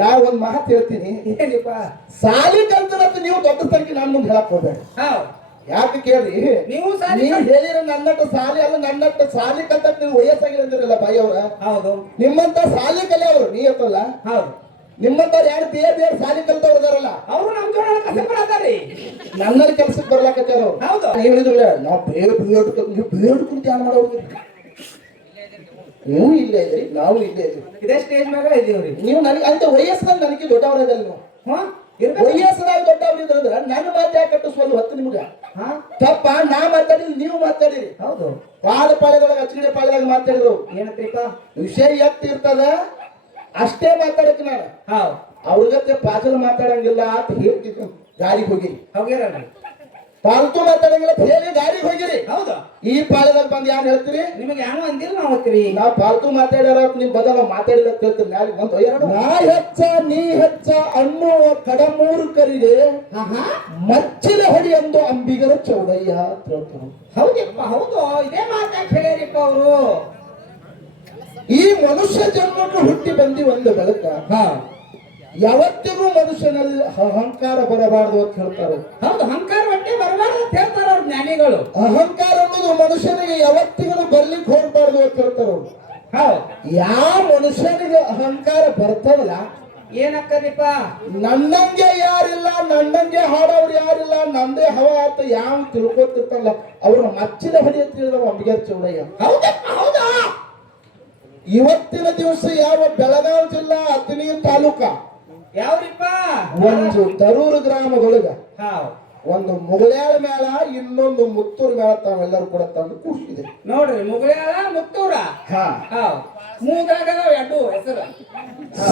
ನಾ ಒಂದ್ ಮಾತು ಹೇಳ್ತೀನಿ. ಏನಿಪ್ಪ? ಸಾಲಿ ಕಲ್ತನಂತ ನೀವು ದೊಡ್ಡ ಸಂಖ್ಯೆ ನಾನು ಮುಂದೆ ಹೇಳಕ್ ಹೋಗ್ಬೇಡಿ. ಯಾಕೆ ಕೇಳಿ, ನೀವು ಹೇಳಿರ ನನ್ನಟ್ಟ ಸಾಲಿ ಅಲ್ಲ, ನನ್ನಟ್ಟ ಸಾಲಿ ಕಲ್ತ ನೀವು ವಯಸ್ಸಾಗಿಲ್ಲ ಅಂದಿರಲ್ಲ ಬಾಯಿ ಅವ್ರ. ಹೌದು. ನಿಮ್ಮಂತ ಸಾಲಿ ಕಲಿಯವ್ರು ನೀ ಅತ್ತಲ್ಲ. ಹೌದು. ನಿಮ್ಮಂತವ್ರು ಯಾರು ಬೇರೆ ಬೇರೆ ಸಾಲಿ ಕಲ್ತವ್ರು ಇದಾರಲ್ಲ, ಅವ್ರು ನಮ್ ಜೋಡ ಕಸಬರಾದಾರಿ. ನನ್ನಲ್ಲಿ ಕೆಲ್ಸಕ್ಕೆ ಬರ್ಲಾಕತ್ತಾರ ಅವ್ರು. ಹೌದು. ಹೇಳಿದ್ರಲ್ಲ ನಾವು ಬೇಡ ಕುಂತ ಧ್ಯಾನ ಮಾಡೋರು. ನೀವು ಇಲ್ಲೇ ಇದ್ರಿ, ನಾವು ಇಲ್ಲೇ ಇದ್ರಿ, ಇದೇ ಸ್ಟೇಜ್ ಮ್ಯಾಗ ಇದೀವ್ರಿ. ನೀವು ನನಗೆ ಅಂತ ವಯಸ್ಸಿನಲ್ಲಿ ನನಗೆ ದೊಡ್ಡವರದಲ್ಲ. ನೀವು ವಯಸ್ಸಿನಾಗ ದೊಡ್ಡವ್ರಿದ್ರ ನನ್ನ ಮಾತು ಯಾಕೆ ಕಟ್ಟಿಸ್ವಲ್ಲ ಹೊತ್ತು ನಿಮ್ಗ ತಪ್ಪ. ನಾ ಮಾತಾಡಿದ್ರಿ, ನೀವು ಮಾತಾಡಿರಿ. ಹೌದು. ಪಾಳ್ಯದೊಳಗೆ ಅಚ್ಚಗಡೆ ಪಾಳ್ಯದಾಗ ಮಾತಾಡಿದ್ರು. ಏನಂತ್ರಿಪ್ಪ? ವಿಷಯ ಎತ್ತ ಇರ್ತದ ಅಷ್ಟೇ ಮಾತಾಡಕ್ ನಾನು. ಅವ್ರಿಗತ್ತೆ ಪಾಚಲ ಮಾತಾಡಂಗಿಲ್ಲ ಅಂತ ಹೇಳ್ತಿದ್ರು. ಗಾಡಿಗೆ ಹೋಗಿರಿ, ಹೋಗ್ಯಾರಲ್ರಿ. ಪಾಲ್ತು ಮಾತಾಡಂಗಿಲ್ಲ ಹೇಳಿ ಗಾಡಿಗೆ ಹೋಗಿರಿ. ಹೌದು. ಈ ಪಾಳ್ಯದಾಗ ಬಂದ್ ಯಾರು ಹೇಳ್ತೀರಿ? ನಿಮಗೆ ಏನೋ ಅಂದಿಲ್ಲ ನಾವು ಹೋಗ್ತೀರಿ. ನಾವ್ ಪಾಲ್ತು ಮಾತಾಡ್ಯಾರ ನಿಮ್ ಬದಲ ಮಾತಾಡಿದ ಕೇಳ್ತೀರಿ. ನಾಳೆ ಬಂದು ನಾ ಹೆಚ್ಚ ನೀ ಹೆಚ್ಚ ಅನ್ನುವ ಕಡಮೂರು ಕರಿಗೆ ಮಚ್ಚಿನ ಹಡಿ ಎಂದು ಅಂಬಿಗರ ಚೌಡಯ್ಯ ಅಂತ ಹೇಳ್ತಾರೆ. ಹೌದಪ್ಪ, ಹೌದು. ಇದೇ ಮಾತಾಡಿ ಹೇಳ್ಯಾರಿಪ್ಪ ಅವರು. ಈ ಮನುಷ್ಯ ಜನ್ಮಕ್ಕೆ ಹುಟ್ಟಿ ಬಂದಿ ಒಂದು ಬೆಳಕ ಯಾವತ್ತಿಗೂ ಮನುಷ್ಯನಲ್ಲಿ ಅಹಂಕಾರ ಬರಬಾರದು ಅಂತ ಹೇಳ್ತಾರೆ. ಹೌದು, ಅಹಂಕಾರ ಒಟ್ಟೆ ಬರಬಾರ್ದು ಅಂತ ಹೇಳ್ತಾರ ಅವ್ರ ಜ್ಞಾನಿಗಳು. ಅಹಂಕಾರ ಅನ್ನೋದು ಮನುಷ್ಯನಿಗೆ ಯಾವತ್ತಿಗೂ ಬರ್ಲಿಕ್ಕೆ ಹೋಗ್ಬಾರ್ದು ಅಂತ ಹೇಳ್ತಾರ. ಹೌದು. ಯಾವ ಮನುಷ್ಯನಿಗೆ ಅಹಂಕಾರ ಬರ್ತದಲ್ಲ, ಏನಕ್ಕದಿಪ್ಪ? ನನ್ನಂಗೆ ಯಾರಿಲ್ಲ, ನನ್ನಂಗೆ ಹಾಡೋರು ಯಾರಿಲ್ಲ, ನಂದೇ ಹವ ಅಂತ ಯಾವ ತಿಳ್ಕೊತಿರ್ತಲ್ಲ ಅವ್ರನ್ನ ಮಚ್ಚಿದ ಹಡಿ ಅಂತ ಹೇಳಿದವ ಅಂಬಿಗರ ಚೌಡಯ್ಯ. ಹೌದಪ್ಪ, ಹೌದಾ? ಇವತ್ತಿನ ದಿವಸ ಯಾವ ಬೆಳಗಾವಿ ಜಿಲ್ಲಾ ಅಥಣಿ ತಾಲೂಕ ಯಾವ್ರಿಪ್ಪ? ಒಂದು ತರೂರು ಗ್ರಾಮದೊಳಗ ಒಂದು ಮುಗಳಾಳ ಮೇಳ, ಇನ್ನೊಂದು ಮುತ್ತೂರು ಮೇಳ ತಾವೆಲ್ಲರೂ ಕೂಡ ತಂದು ಕೂಡಿಸಿದೆ ನೋಡ್ರಿ. ಮುಗಳಾಳ, ಮುತ್ತೂರ. ಮೂದಾಗ ಎರಡು ಹೆಸರು.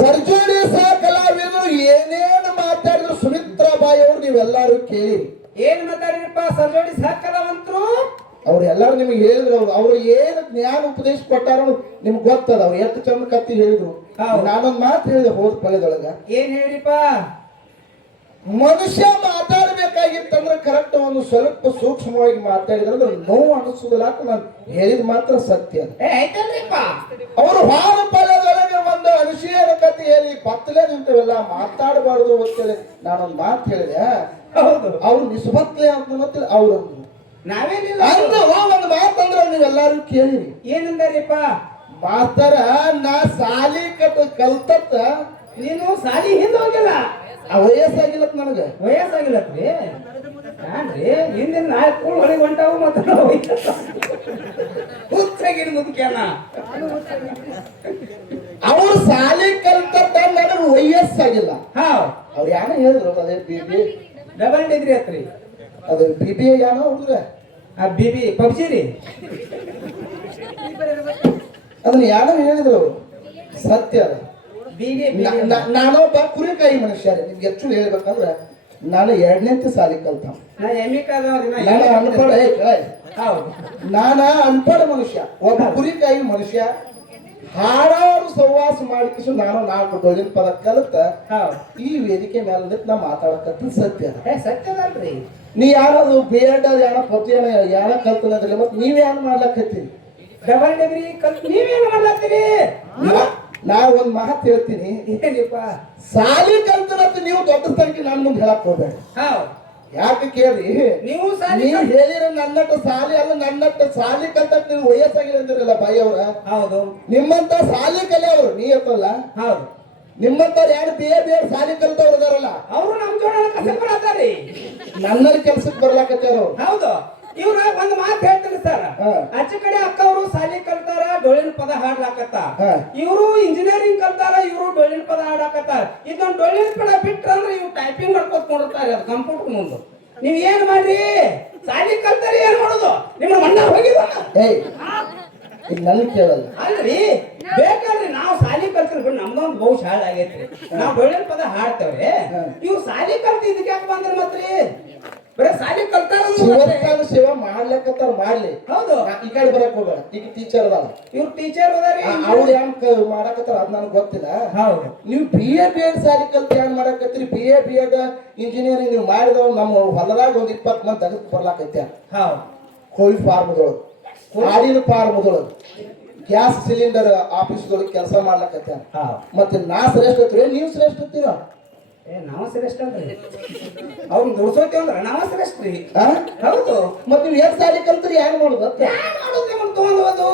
ಸರ್ಜೋಡಿ ಸಹ ಕಲಾವಿದರು ಏನೇನು ಮಾತಾಡಿದ್ರು ಸುಮಿತ್ರಾಬಾಯಿ ಅವರು ನೀವೆಲ್ಲರೂ ಕೇಳಿ. ಏನ್ ಮಾತಾಡಿರಪ್ಪ ಸರ್ಜೋಡಿ ಸಹ ಕಲಾವಂತರು? ಅವ್ರು ಎಲ್ಲಾರು ನಿಮ್ಗೆ ಹೇಳಿದ್ರು. ಅವ್ರು ಏನು ಜ್ಞಾನ ಉಪದೇಶ ಕೊಟ್ಟಾರ ನಿಮ್ಗೆ ಗೊತ್ತದ. ಅವ್ರು ಎಷ್ಟು ಚಂದ ಕತ್ತಿ ಹೇಳಿದ್ರು. ನಾನೊಂದ್ ಮಾತು ಹೇಳಿದೆ ಹೋದ ಪಳೆದೊಳಗ. ಏನ್ ಹೇಳಿಪ್ಪ? ಮನುಷ್ಯ ಮಾತಾಡ್ಬೇಕಾಗಿತ್ತಂದ್ರೆ ಕರೆಕ್ಟ್ ಒಂದು ಸ್ವಲ್ಪ ಸೂಕ್ಷ್ಮವಾಗಿ ಮಾತಾಡಿದ್ರೆ ನೋವು ಅನಿಸುದಿಲ್ಲ ಅಂತ ನಾನು ಹೇಳಿದ್ ಮಾತ್ರ ಸತ್ಯ. ಅವರು ಹಾರ ಪಳೆದೊಳಗೆ ಒಂದು ಅನುಶೀಲನ ಕತೆ ಹೇಳಿ ಬತ್ತಲೇ ನಿಂತವೆಲ್ಲ ಮಾತಾಡಬಾರ್ದು ಅಂತೇಳಿ ನಾನೊಂದು ಮಾತು ಹೇಳಿದೆ. ಅವ್ರು ನಿಸ್ಬತ್ಲೆ ಅಂತ ಅವ್ರು ನಾವೇನಿಲ್ಲ ಒಂದು ಮಾತಂದ್ರ ನೀವೆಲ್ಲಾರು ಕೇಳಿರಿ. ಏನಂದಾರಿಪ್ಪ? ಮಾಸ್ತರ ನಾ ಸಾಲಿ ಕಲ್ತತ್ತ ನೀನು ಸಾಲಿ ಹಿಂದೆ ಹೋಗಿಲ್ಲ. ವಯಸ್ಸಾಗಿಲ್ಲ ನನಗ. ವಯಸ್ಸಾಗಿಲ್ಲತ್ರಿ ನಾನ್ರಿ ಹಿಂದಿನ ನಾಲ್ಕು ಹೊಳಿಗೆ ಹೊಂಟಾವು ಮತ್ತೆ ಹುಚ್ಚಾಗಿನ ಮುದುಕ್ಯಾನ. ಅವ್ರು ಸಾಲಿ ಕಲ್ತತ್ತ ನನಗ ವಯಸ್ಸಾಗಿಲ್ಲ. ಅವ್ರು ಯಾನ ಹೇಳಿದ್ರು ಅದೇ ಬಿಬಿ ಡಬಲ್ ಡಿಗ್ರಿ ಹತ್ರಿ. ಅದು ಬಿಬಿ ಯಾನೋ ಹುಡುಗ ಬಿಬಿ ಪಬ್ಜಿ ರೀ. ಅದನ್ನ ಯಾರೋ ಹೇಳಿದ್ರು ಸತ್ಯ ಅದ. ನಾನೊಬ್ಬ ಕುರಿಕಾಯಿ ಮನುಷ್ಯ. ನಿಮ್ಗೆ ಹೆಚ್ಚು ಹೇಳ್ಬೇಕಂದ್ರೆ ನಾನು 2ನೇ ಸಾಲಿ ಕಲ್ತ. ನಾನ ಅನ್ಪಡ ಮನುಷ್ಯ, ಒಬ್ಬ ಕುರಿಕಾಯಿ ಮನುಷ್ಯ. ಹಾಡಾರು ಸಹವಾಸ ಮಾಡಿಕಿಸು ನಾನು 4 ಡೊಳ್ಳಿನ ಪದ ಕಲಿತ ಈ ವೇದಿಕೆ ಮೇಲೆ ನಿಂತು ನಾ ಮಾತಾಡಕತ್ತ ಸತ್ಯ. ಸತ್ಯದಲ್ರಿ. ನೀ ಯಾರದು ಬೇಡ ಯಾರ ಪ್ರತಿ ಯಾರ ಕಲ್ತನದ್ರಿ ಮತ್ ನೀವೇನ್ ಮಾಡ್ಲಕತ್ತೀರಿ? ಡಬಲ್ ಡಿಗ್ರಿ ಕಲ್ತ್ ನೀವೇನ್ ಮಾಡ್ಲತ್ತೀರಿ? ನಾ ಒಂದ್ ಮಾತು ಹೇಳ್ತೀನಿ. ಏನಿಪ್ಪ? ಸಾಲಿ ಕಲ್ತನಂತ ನೀವು ದೊಡ್ಡ ಸಂಖ್ಯೆ ನಾನು ಮುಂದೆ ಹೇಳಕ್ ಹೋಗ್ಬೇಡಿ. ಯಾಕೆ ಕೇಳಿ, ನೀವು ಹೇಳಿರ ನನ್ನಟ್ಟ ಸಾಲಿ ಅಲ್ಲ, ನನ್ನಟ್ಟ ಸಾಲಿ ಕಲ್ತ ನೀವು ವಯಸ್ಸಾಗಿಲ್ಲ ಅಂದಿರಲ್ಲ ಬಾಯಿ ಅವ್ರ. ಹೌದು. ನಿಮ್ಮಂತ ಸಾಲಿ ಕಲಿಯವ್ರು ನೀ ಅತ್ತಲ್ಲ. ಹೌದು. ನಿಮ್ಮಂತವ್ರು ಯಾರು ಬೇರೆ ಸಾಲಿ ಕಲ್ತವ್ರು ಇದಾರಲ್ಲ, ಅವ್ರು ನಮ್ ಜೋಡ ಕಸಬರಾದಾರಿ. ನನ್ನಲ್ಲಿ ಕೆಲ್ಸಕ್ಕೆ ಬರ್ಲಾಕತ್ತಾರ. ಹೌದು. ಇವ್ರ ಒಂದ್ ಮಾತು ಹೇಳ್ತೀನಿ ಸರ್. ಆಚೆ ಕಡೆ ಅಕ್ಕ ಅವರು ಸಾಲಿ ಕಲ್ತಾರ, ಡೊಳ್ಳಿನ ಪದ ಹಾಡ್ಲಾಕತ್ತ. ಇವರು ಇಂಜಿನಿಯರಿಂಗ್ ಕಲ್ತಾರ, ಇವರು ಡೊಳ್ಳಿನ ಪದ ಹಾಡಾಕತ್ತಾರ. ಇದೊಂದು ಡೊಳ್ಳಿನ ಪದ ಬಿಟ್ರಂದ್ರೆ ಇವ್ರು ಟೈಪಿಂಗ್ ಮಾಡ್ಕೊತ ನೋಡಿರ್ತಾರೆ ಅದು ಕಂಪ್ಯೂಟರ್ ಮುಂದೆ. ನೀವ್ ಏನ್ ಮಾಡ್ರಿ? ಸಾಲಿ ಕಲ್ತಾರಿ ಏನ್ ಮಾಡೋದು? ನಿಮ್ಮ ಮಣ್ಣ ಹೋಗಿದ ನನ್ ಕೇಳಲ್ಲ ಅಲ್ರಿ. ಬೇಕಾದ್ರಿ ನಾವು ಸಾಲಿ ಕಲ್ತಿರ್ ಬಿಟ್ಟು ನಮ್ದೊಂದು ಬಹು ಶಾಲೆ ಆಗೈತ್ರಿ. ನಾವ್ ಡೊಳ್ಳಿನ ಪದ ಹಾಡ್ತೇವ್ರಿ. ಇವ್ ಸಾಲಿ ಕಲ್ತ ಇದಕ್ಕೆ ಯಾಕೆ ಬಂದ್ರಿ ಮತ್ರಿ? ಬರೀ ಸಾಲಿ ಕಲ್ತಾರ ಸೇವಾ ಮಾಡ್ಲಕತ್ತಾರ ಮಾಡ್ಲಿ. ಹೌದು. ಈ ಕಡೆ ಬರಕ್ ಹೋಗ್ಬೇಡ. ಈಗ ಟೀಚರ್ ಅದಾರ, ಇವ್ರು ಟೀಚರ್ ಅದಾರಿ. ಅವ್ರು ಹೆಂಗ್ ಮಾಡಕತ್ತಾರ ಅದ್ ನನಗೆ ಗೊತ್ತಿಲ್ಲ. ಹೌದು. ನೀವು BA BEd ಸಾಲಿ ಕಲ್ತ ಹೆಂಗ್ ಮಾಡಕತ್ತೀರಿ? BA BEd ಇಂಜಿನಿಯರಿಂಗ್ ನೀವು ಮಾಡಿದವ್ ನಮ್ಮ ಹೊಲದಾಗ ಒಂದ್ 20 ಮಂದಿ ತೆಗೆದು ಬರ್ಲಾಕೈತೆ. ಹೌದು. ಕೋಳಿ ಫಾರ್ಮ್ದೊಳಗೆ, ಆಡಿನ ಫಾರ್ಮ್ದೊಳಗೆ ಗ್ಯಾಸ್ ಸಿಲಿಂಡರ್ ಆಫೀಸ್ದೊಳಗೆ ಕೆಲಸ ಮಾಡ್ಲಕತ್ತ ಹಾ ಮತ್ತೆ ನಾ ಶ್ರೇಷ್ಠ ಹತ್ತೀರ ನೀವು ಶ್ರೇಷ್ಠ ಹತ್ತೀರ ನಾವ ಶ್ರೇಷ್ಠ ಅಂದ್ರಿ ಅವ್ನ ದುಡ್ಸೋತೇವ್ ಅಂದ್ರ ನಾವ ಶ್ರೇಷ್ಠ ರೀ ಆ? ಹೌದು ಮತ್ತೆ ನೀವು ಏನ್ ಸಾಲಿ ಕಲ್ತ್ರಿ ಯಾರು ಮಾಡುದು ಯಾರ್ ಮಾಡೋದು ನಿಮ್ಮನ್ನ ತಗೊಂಡೋದು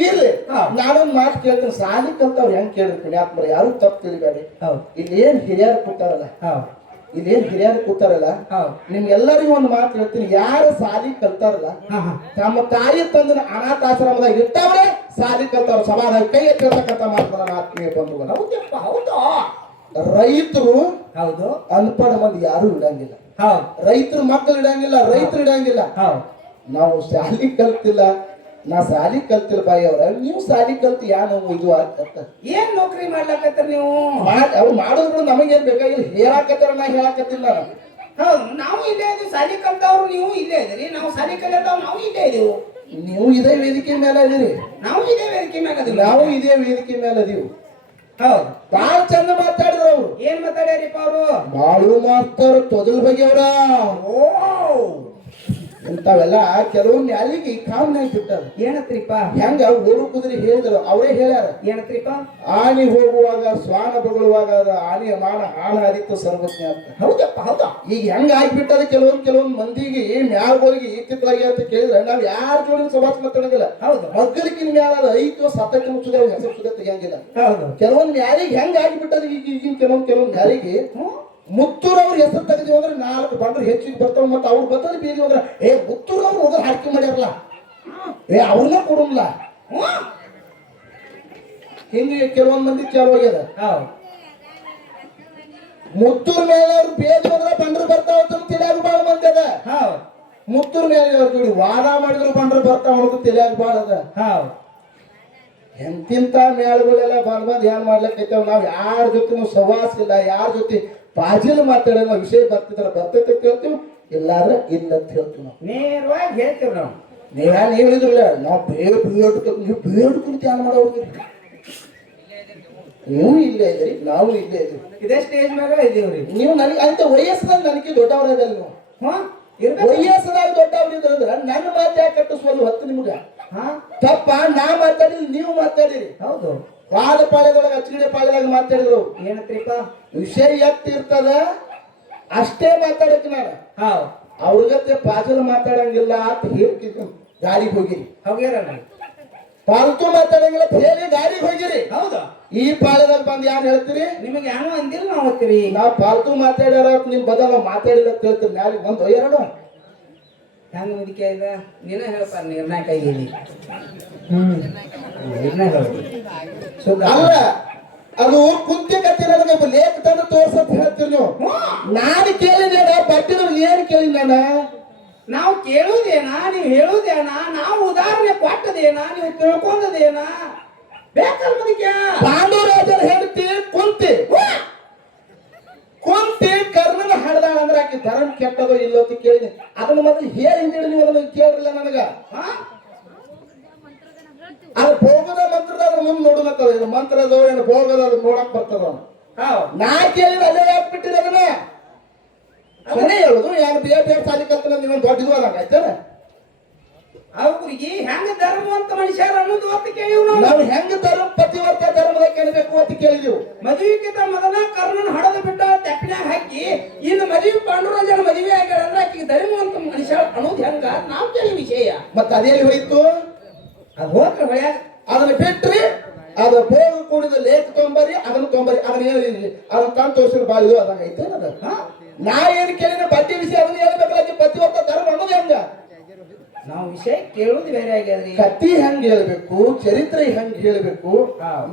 ಇರ್ಲಿ ಹಾ. ನಾನೊಂದ್ ಮಾತು ಕೇಳ್ತೀನಿ ಸಾಲಿ ಕಲ್ತವ್ರು ಹೆಂಗ್ ಕೇಳ್ರಿ ಪುಣ್ಯಾತ್ಮರ ಯಾರು ತಪ್ಪು ತಿಳಿಬೇಡಿ ಹೌದು ಇಲ್ಲಿ ಏನ್ ಹಿರಿಯರು ಕೂತಾರಲ್ಲ ಹೌದು ಇಲ್ಲಿ ಏನ್ ಹಿರಿಯರು ಕೂತಾರಲ್ಲ ಹೌದು ನಿಮ್ಗೆಲ್ಲರಿಗೂ ಒಂದು ಮಾತು ಹೇಳ್ತೀನಿ ಯಾರು ಸಾಲಿ ಕಲ್ತಾರಲ್ಲ ಹಾ ಹಾ ತಮ್ಮ ತಾಯಿ ತಂದನ ಅನಾಥಾಶ್ರಮದಾಗ ಇಟ್ಟವ್ರೆ ಸಾಲಿ ಕಲ್ತವ್ರು ಸಮಾಧಾನ ಕೈ ಎತ್ತಿರ್ತಕ್ಕಂಥ ಮಾತ್ರ ನನ್ನ ಆತ್ಮೀಯ ಬಂಧುಗಳು ಹೌದಪ್ಪ ಹೌದು ರೈತರು ಹೌದು ಅನ್ಪಡ ಮಂದಿ ಯಾರು ಇಡಂಗಿಲ್ಲ ಹೌದು ರೈತರ ಮಕ್ಕಳು ಇಡಂಗಿಲ್ಲ ರೈತರು ಇಡಂಗಿಲ್ಲ ಹೌದು ನಾವು ಶಾಲಿ ಕಲ್ತಿಲ್ಲ ನಾ ಸಾಲಿ ಕಲ್ತಿಲ್ಲ ಬಾಯಿ ಅವ್ರ ನೀವು ಸಾಲಿ ಕಲ್ತಿ ಯಾ ನಾವು ಇದು ಆಗ್ತತ್ತ ಏನ್ ನೌಕರಿ ಮಾಡ್ಲಾಕತ್ತರ ನೀವು ಅವ್ರು ಮಾಡೋದ್ರು ನಮಗೇನ್ ಬೇಕಾಗಿಲ್ಲ ಹೇಳಾಕತ್ತಾರ ನಾ ಹೇಳಾಕತ್ತಿಲ್ಲ ನಾನು ಹೌದು ನಾವು ಇಲ್ಲೇ ಇದೀವಿ ಸಾಲಿ ಕಲ್ತವ್ರು ನೀವು ಇಲ್ಲೇ ಇದೀರಿ ನಾವು ಸಾಲಿ ಕಲಿಯದವ್ರು ನಾವು ಇಲ್ಲೇ ಇದೀವಿ ನೀವು ಇದೇ ವೇದಿಕೆ ಮೇಲೆ ಅದೀರಿ ನಾವು ಇದೇ ವೇದಿಕೆ ಮ್ಯಾಗ ಅದೀವಿ ನಾವು ಇದೇ ವೇದಿಕೆ ಮೇಲೆ ಅದೀವಿ ಹೌದು ಬಾಳ ಚಂದ ಮಾತಾಡಿದ್ರು ಅವ್ರು ಏನ್ ಮಾತಾಡ್ಯಾರಿಪ್ಪ ಅವರು ಬಾಳು ಮಾಸ್ತರ ತೊದಲ್ ಬಗ್ಗೆ ಅವ್ರ ಓ ಇಂಥವೆಲ್ಲ ಕೆಲವೊಂದು ಅಲ್ಲಿಗೆ ಕಾಮನಾಗಿ ಬಿಟ್ಟಾರ ಏನತ್ರಿಪ್ಪ ಹೆಂಗ ಓಡು ಕುದುರೆ ಹೇಳಿದ್ರು ಅವರೇ ಹೇಳ್ಯಾರ ಏನತ್ರಿಪ್ಪ ಆನಿ ಹೋಗುವಾಗ ಶ್ವಾನ ಬಗಳುವಾಗ ಅದು ಆನೆಯ ಮಾನ ಹಾನ ಹರಿತು ಸರ್ವಜ್ಞ ಅಂತ ಹೌದಪ್ಪ ಹೌದಾ ಈಗ ಹೆಂಗ ಆಗ್ಬಿಟ್ಟದ ಕೆಲವೊಂದ್ ಮಂದಿಗೆ ಮ್ಯಾಲ್ಗಳಿಗೆ ಈತಿತ್ಲಾಗಿ ಅಂತ ಕೇಳಿದ್ರೆ ನಾವ್ ಯಾರ ಜೋಡಿ ಸಭಾಸ್ ಮಾತಾಡಂಗಿಲ್ಲ ಹೌದು ಮಗ್ಗಲಿಕ್ಕಿನ ಮ್ಯಾಲ ಅದು ಐದು ಸತ್ತಕ್ಕೆ ಮುಚ್ಚದ ಹೆಸರು ಸುದ ತೆಗಿಯಂಗಿಲ್ಲ ಹೌದು ಕೆಲವೊಂದ್ ಮ್ಯಾಲಿಗೆ ಹೆಂಗ ಆಗ್ಬಿಟ್ಟದ ಈಗಿನ ಕೆಲವೊಂದ್ ಮ್ಯಾಲಿಗೆ ಮುತ್ತೂರ್ ಅವ್ರ ಹೆಸರು ತೆಗೆದಿವಿ ಅಂದ್ರೆ 4 ಬಂಡ್ರು ಹೆಚ್ಚಿಗೆ ಬರ್ತಾವ ಮತ್ತೆ ಅವ್ರು ಬರ್ತದ ಬೀದಿ ಅಂದ್ರೆ ಮುತ್ತೂರ್ ಅವ್ರು ಹೋಗೋದು ಹಾಕಿ ಮಾಡ್ಯಾರಲ್ಲ ಅವ್ರನ್ನ ಕೊಡಲ್ಲ ಹಿಂಗೆ ಕೆಲವೊಂದ್ ಮಂದಿ ಚಾಲು ಆಗ್ಯದ ಹೌದು ಮುತ್ತೂರ್ ಮೇಲೆ ಅವ್ರು ಬೇದಿ ಅಂದ್ರೆ ಬಂಡ್ರು ಬರ್ತಾವ ಅಂತ ತಿಳಿಯಾಗ ಬಾಳ ಮಂದಿ ಅದ ಹೌದು ಮುತ್ತೂರ್ ಮೇಲೆ ಅವ್ರ ಜೋಡಿ ವಾದ ಮಾಡಿದ್ರು ಬಂಡ್ರು ಬರ್ತಾವ ಅನ್ನೋದು ತಿಳಿಯಾಗ ಬಾಳ ಅದ ಹೌದು ಎಂತಿಂತ ಮೇಳಗಳೆಲ್ಲ ಬಂದ್ ಏನ್ ಮಾಡ್ಲಿಕ್ಕೈತೇವ್ ನಾವ್ ಯಾರ ಜೊತೆ ಸವಾಸ ಇಲ್ಲ ಯಾರ ಜೊತೆ ಬಾಜಿಲ್ ಮಾತಾಡೋ ವಿಷಯ ಬರ್ತಿದ್ರ ಬರ್ತೈತೆ ಕೇಳ್ತೀವಿ ಇಲ್ಲಾದ್ರೆ ಇಲ್ಲ ಅಂತ ಹೇಳ್ತೀವಿ ನಾವು ನೇರವಾಗಿ ಹೇಳ್ತೀವಿ ನಾವು ನೀವ್ ಹೇಳಿದ್ರಲ್ಲ ನಾವು ನೀವು ಬೇಡ್ಕೊಂಡು ಧ್ಯಾನ ಮಾಡೋದ್ರಿ ನೀವು ಇಲ್ಲೇ ಇದ್ರಿ ನಾವು ಇಲ್ಲೇ ಇದ್ರಿ ಇದೇ ಸ್ಟೇಜ್ ಮ್ಯಾಗ ಇದೀವ್ರಿ ನೀವು ನನಗೆ ಅಂತ ವಯಸ್ಸಿನಾಗ ನನಗೆ ದೊಡ್ಡವರದಲ್ಲ ನೀವು ಹಾ ಇರ್ಬೇಕು ವಯಸ್ಸಿನಾಗ ದೊಡ್ಡವ್ರಿದ್ರ ನನ್ನ ಮಾತು ಯಾಕೆ ಕಟ್ಟಿಸ್ವಲ್ಲ ಹೊತ್ತು ನಿಮ್ಗ ಹಾ ತಪ್ಪ ನಾ ಮಾತಾಡಿಲ್ಲ ನೀವು ಮಾತಾಡಿರಿ ಹೌದು ವಾದ ಪಾಳ್ಯದೊಳಗೆ ಅಚ್ಚಗಡೆ ಪಾಳ್ಯದಾಗ ಮಾತಾಡಿದ್ರು ಏನತ್ರಿಪ್ಪ ವಿಷಯ ಎಷ್ಟ್ ಇರ್ತದ ಅಷ್ಟೇ ಮಾತಾಡಕ್ ನಾನು ಹೌದು ಅವ್ರಿಗತ್ತೆ ಪಾಜಲ್ ಮಾತಾಡಂಗಿಲ್ಲ ಅಂತ ಹೇಳ್ತಿದ್ರು ಗಾಡಿಗೆ ಹೋಗಿರಿ ಹೋಗ್ಯಾರಲ್ಲ ಪಾಲ್ತು ಮಾತಾಡಂಗಿಲ್ಲ ಹೇಳಿ ಗಾಡಿಗೆ ಹೋಗಿರಿ ಹೌದು ಈ ಪಾಳ್ಯದಾಗ ಬಂದ್ ಯಾರು ಹೇಳ್ತೀರಿ ನಿಮಗೆ ಏನೋ ಅಂದಿಲ್ಲ ನಾವು ಹೋಗ್ತೀರಿ ನಾವ್ ಪಾಲ್ತು ಮಾತಾಡ್ಯಾರ ನಿಮ್ ಬದಲ ನಾವು ಮಾತಾಡಿಲ್ಲ ಅಂತ ಹೇಳ್ತೀರಿ ನಾಳೆ ಒಂದು ಎರಡು ಹೆಂಗ ಮುದಿಕೆ ಇದ ನೀನ ಹೇಳಪ್ಪ ನಿರ್ಣಾಯಕ ಇದೀನಿ ನಿರ್ಣಯ ಹೇಳ ಅಲ್ಲ ಅದು ಕುಂತಿ ಕತ್ತಿ ನನಗೆ ಲೇಖ ತಂದು ತೋರ್ಸತ್ ಹೇಳ್ತೀರಿ ನೀವು ನಾನು ಕೇಳಿದೇನ ಬಡ್ಡಿದ್ರು ಏನ್ ಕೇಳಿ ನಾವು ಕೇಳುವುದೇನಾ ನೀವು ಹೇಳುವುದೇನಾ ನಾವು ಉದಾಹರಣೆ ಕೊಟ್ಟದೇನಾ ನೀವು ತಿಳ್ಕೊಂಡದೇನಾ ಬೇಕಲ್ ಮುದಿಕೆ ಪಾಂಡುರಾಜನ ಹೆಂಡತಿ ಕುಂತಿ ಕುಂತಿ ಕರ್ಣನ ಹಡ್ದಾಳ ಅಂದ್ರೆ ಆಕೆ ಧರ್ಮ ಕೆಟ್ಟದೋ ಇಲ್ಲೋ ಅಂತ ಕೇಳಿದೆ ಅದನ್ನ ಮೊದಲು ಹೇಳಿ ಹಿಂದೇಳಿ ನೀವು ಅದನ್ನ ಕೇಳಿಲ್ಲ ನನಗ ಅದು ಭೋಗದ ಮಂತ್ರದ ಅದ್ರ ಮುಂದೆ ನೋಡಲತ್ತದ ಇದು ಮಂತ್ರದ ಏನು ಭೋಗದ ಅದು ನೋಡಕ್ ಬರ್ತದ ನಾ ಕೇಳಿದ ಅಲ್ಲೇ ಯಾಕೆ ಬಿಟ್ಟಿರ ಅದನ್ನ ಅದನ್ನೇ ಹೇಳುದು ಯಾರು ಬೇರೆ ಸಾಲಿ ಕಲ್ತನ ನೀವು ದೊಡ್ಡದು ಅದಂಗ ಆಯ್ತಾರ ಅವ್ರಿಗೆ ಹೆಂಗ ಧರ್ಮವಂತ ಮನುಷ್ಯರ ಅನ್ನೋದು ಅಂತ ಕೇಳಿವ್ ನಾವು ಹೆಂಗ ಧರ್ಮ ಪತಿವರ್ತ ಧರ್ಮದಾಗ ಕೇಳಬೇಕು ಅಂತ ಕೇಳಿದೆವು ಮದುವೆಗಿಂತ ಮೊದಲ ಕರ್ಣನ ಹಡದ ಬಿಟ್ಟ ತೆಪ್ಪಿನಾಗ ಹಾಕಿ ಇನ್ನು ಮದುವೆ ಪಾಂಡುರಂಜನ ಮದುವೆ ಆಗ್ಯಾರ ಅಂದ್ರೆ ಆಕೆಗೆ ಧರ್ಮವಂತ ಮನುಷ್ಯ ಅನ್ನೋದು ಹೆಂಗ ನಾವು ಕೇಳಿ ವಿಷಯ ಮತ್ತ ಅದೇಲಿ ಹೋಯ್ತು ಅದು ಹೋಗ್ರಿ ಹೊಳ್ಯಾಗ ಅದನ್ನ ಬಿಟ್ರಿ ಅದು ಭೋಗ ಕೂಡಿದ ಲೇಖ ತೊಂಬರಿ ಅದನ್ನ ತೊಂಬರಿ ಅದನ್ನ ಹೇಳಿ ಅದನ್ನ ತಂದು ತೋರಿಸಿದ ಬಾಳಿದು ಅದಂಗ ಐತೆ ಅದ ನಾ ಏನ್ ಕೇಳಿನ ಬಡ್ಡಿ ವಿಷಯ ಅದನ್ನ ಹೇಳ್ಬೇಕಲ್ಲ ಪತಿವರ್ತ ಧರ್ಮ ಅನ್ನೋದು ಹೆಂಗ ನಾವು ವಿಷಯ ಕೇಳುದು ಬೇರೆ ಆಗ್ಯಾದ್ರಿ ಕತ್ತಿ ಹೆಂಗ್ ಹೇಳ್ಬೇಕು ಚರಿತ್ರೆ ಹೆಂಗ್ ಹೇಳ್ಬೇಕು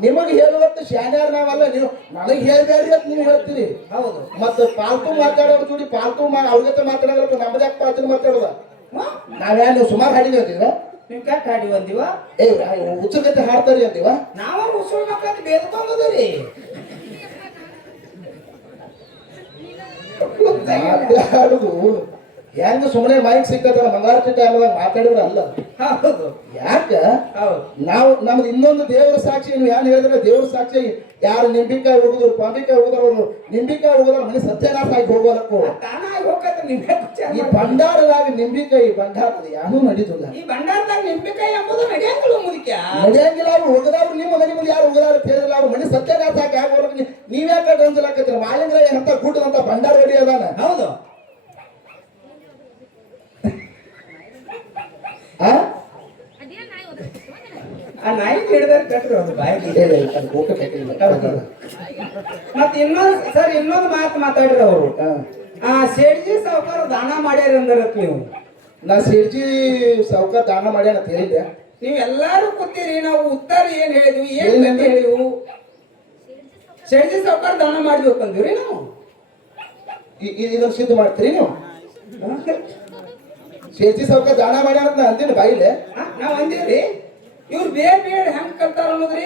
ನಿಮಗ್ ಹೇಳುವತ್ತು ಶಾನ್ಯಾರ ನಾವಲ್ಲ ನೀವು ನನಗ್ ಹೇಳ್ಬೇಡ್ರಿ ಅಂತ ನೀವು ಹೇಳ್ತೀರಿ ಹೌದು ಮತ್ತ ಪಾಲ್ತು ಮಾತಾಡೋರು ಜೋಡಿ ಪಾಲ್ತು ಅವ್ರ ಜೊತೆ ಮಾತಾಡೋದು ನಮ್ದ ಯಾಕೆ ಪಾಲ್ತು ಮಾತಾಡೋದ ನಾವ್ಯಾನು ಸುಮಾರು ಹಾಡಿದ್ವಿ ಅಂತೀವ ನೀವು ಕೆಟ್ಟ ಹಾಡಿ ಬಂದಿವ ಹುಚ್ಚರ ಜೊತೆ ಹಾಡ್ತಾರಿ ಅಂತೀವ ನಾವ ಮುಸುಳ್ ಮಕ್ಕಳ ಬೇದ್ಕೊಂಡದ್ರಿ ಮಾತಾಡುದು ಹೆಂಗ ಸುಮ್ಮನೆ ಮೈಕ್ ಸಿಕ್ಕದ ಮಂಗಳಾರತಿ ಟೈಮ್ದಾಗ ಮಾತಾಡಿದ್ರ ಅಲ್ಲ ಹೌದು ಯಾಕ ಹೌದು ನಾವು ನಮ್ದು ಇನ್ನೊಂದು ದೇವರ ಸಾಕ್ಷಿ ನೀವು ಯಾರು ಹೇಳಿದ್ರೆ ದೇವರ ಸಾಕ್ಷಿ ಯಾರು ನಿಂಬಿಕಾಯಿ ಹೋಗುದ್ರು ಪಾಂಬಿಕಾಯಿ ಹೋಗುದ್ರು ನಿಂಬಿಕಾಯಿ ಹೋಗೋದ್ರ ಮನೆ ಸತ್ಯನಾಶ ಆಗಿ ಹೋಗೋದಕ್ಕೂ ತಾನಾಗಿ ಹೋಗತ್ತ ನಿಂಬೆ ಈ ಭಂಡಾರದಾಗ ನಿಂಬಿಕಾಯಿ ಭಂಡಾರದ ಯಾರು ನಡೀತಿಲ್ಲ ಈ ಭಂಡಾರದಾಗ ನಿಂಬಿಕಾಯಿ ಎಂಬುದು ನಡೆಯಂಗಿಲ್ಲ ಮುದುಕ್ಯ ನಡೆಯಂಗಿಲ್ಲ ಅವ್ರು ಹೋಗದವ್ರು ನಿಮ್ಮ ಮನೆ ಮುಂದೆ ಯಾರು ಹೋಗದಾರ ಹೇಳಿಲ್ಲ ಅವ್ರು ಮನೆ ಸತ್ಯನಾಶ ಆಗಿ ಆಗೋರ್ಗೆ ನೀವ್ಯಾಕೆ ಅಂಜಲಾಕತ್ತೀರ ಮಾಲಿಂಗ್ರ ಅಂತ ಕೂಟದಂತ ಭಂಡಾರ ರೆಡಿ ಅದಾನ ಹೌದು ಆ ನಾಯಿ ಹಿಡಿದ್ರೆ ಕಟ್ರಿ ಒಂದು ಬಾಯಿಗೆ ಮತ್ತೆ ಇನ್ನೊಂದು ಮಾತು ಮಾತಾಡಿರ ಅವರು ಆ ಸೇಡ್ಜಿ ಸಾವುಕಾರ ದಾನ ಮಾಡ್ಯಾರ ಅಂದ್ರತ್ ನೀವು ನಾ ಸೇಡ್ಜಿ ಸಾವುಕಾರ ದಾನ ಮಾಡ್ಯಾನ ಅಂತ ಹೇಳಿದ್ದೆ ನೀವ್ ಎಲ್ಲಾರು ಕೂತೀರಿ ನಾವು ಉತ್ತರ ಏನ್ ಹೇಳಿದ್ವಿ ಏನ್ ಅಂತ ಹೇಳಿವು ಸೇಡ್ಜಿ ಸಾವುಕಾರ ದಾನ ಮಾಡಿದ್ವಿ ಅಂತಂದಿವ್ರಿ ನಾವು ಇದನ್ನ ಸಿದ್ಧ ಮಾಡ್ತೀರಿ ನೀವು ಸೇಡ್ಜಿ ಸಾವುಕಾರ ದಾನ ಮಾಡ್ಯಾನ ಅಂತ ಅಂತೀನಿ ಬಾಯಿಲೆ ನಾವ್ ಅಂದಿವ್ರಿ ಇವ್ರು ಬೇರೆ ಬೇರೆ ಹೆಂಗ್ ಕಲ್ತಾರ ಅನ್ನೋದ್ರಿ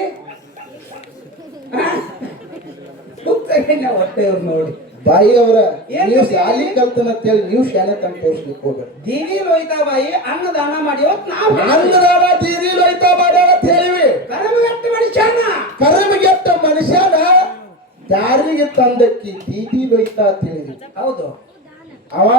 ಹೊಟ್ಟೆ ಇವ್ರು ನೋಡಿ ಬಾಯಿ ಅವರ ನೀವು ಶಾಲಿ ಕಲ್ತನ ಅಂತೇಳಿ ನೀವು ಶಾಲೆ ತಂದು ತೋರಿಸ್ಲಿಕ್ಕೆ ಹೋಗ್ಬೇಡಿ ದೀದಿ ಲೋಯ್ತಾ ಬಾಯಿ ಅನ್ನದಾನ ಮಾಡಿ ನಾವು ಅನ್ನದಾನ ದೀದಿ ಲೋಯ್ತಾ ಮಾಡ್ಯಾರ ಅಂತ ಹೇಳಿವಿ ಕರಮಗೆಟ್ಟ ಮನುಷ್ಯನ ಕರಮಗೆಟ್ಟ ಮನುಷ್ಯನ ದಾರಿಗೆ ತಂದಕ್ಕಿ ದೀದಿ ಲೋಯ್ತಾ ಅಂತ ಹೇಳಿದ್ವಿ ಹೌದು ಅವ